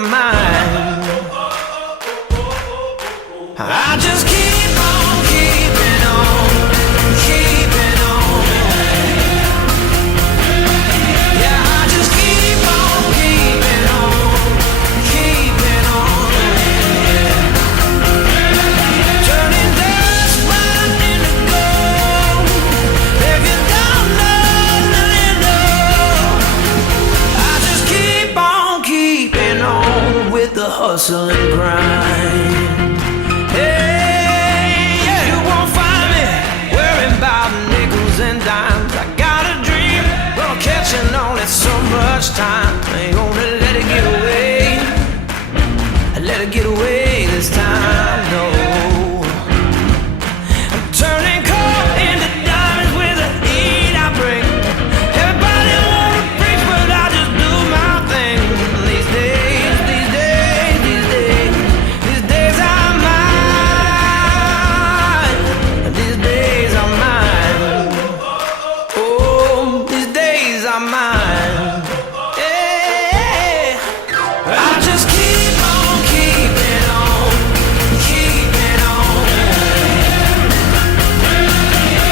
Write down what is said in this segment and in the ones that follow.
are mine. I just keep on keeping on, keeping on. Yeah, I just keep on keeping on, keeping on. Turning dust right into gold. If you don't know, now you know. I just keep on keeping on with the hustle and grind. Hey, yeah, you won't find me worrying about nickels and dimes. I got a dream, but I'm catching on it so much time. I ain't gonna let it get away. Let it get away this time, no. I'm turning coal into diamonds with the heat I bring. Everybody wanna preach, but I just do my thing. These days, these days, these days, these days are mine. These days are mine. Oh, these days are mine. Yeah. I just keep on keeping on, keeping on.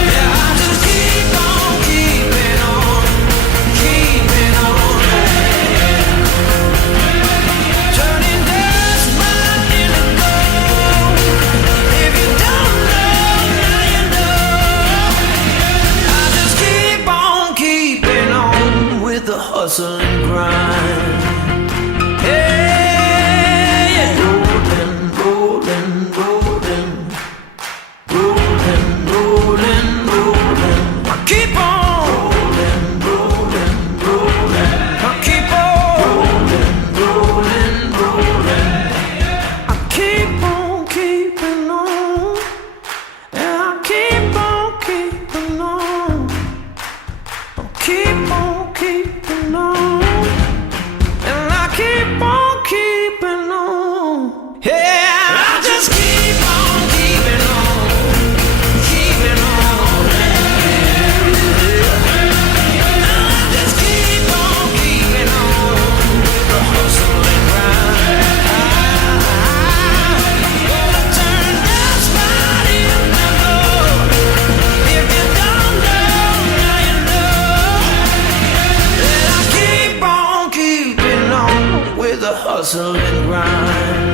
Yeah, I just keep on keeping on, keeping on. Turning dust right into gold. If you don't know, now you know. I just keep on keeping on with the hustle and grind. Hey, yeah. Rolling, rolling, rolling, rolling, rolling, rolling. I keep on rolling, rolling, rolling. I keep on rolling, rolling, rolling. I keep on keeping on, and I keep on keeping on. I keep on keeping on, and I keep on keeping on. Yeah, I just keep on keeping on, keeping on. I just keep on keeping on with the hustle and grind. Gonna turn dust right into gold. If you don't know, now you know. And I keep on keeping on with the hustle and grind.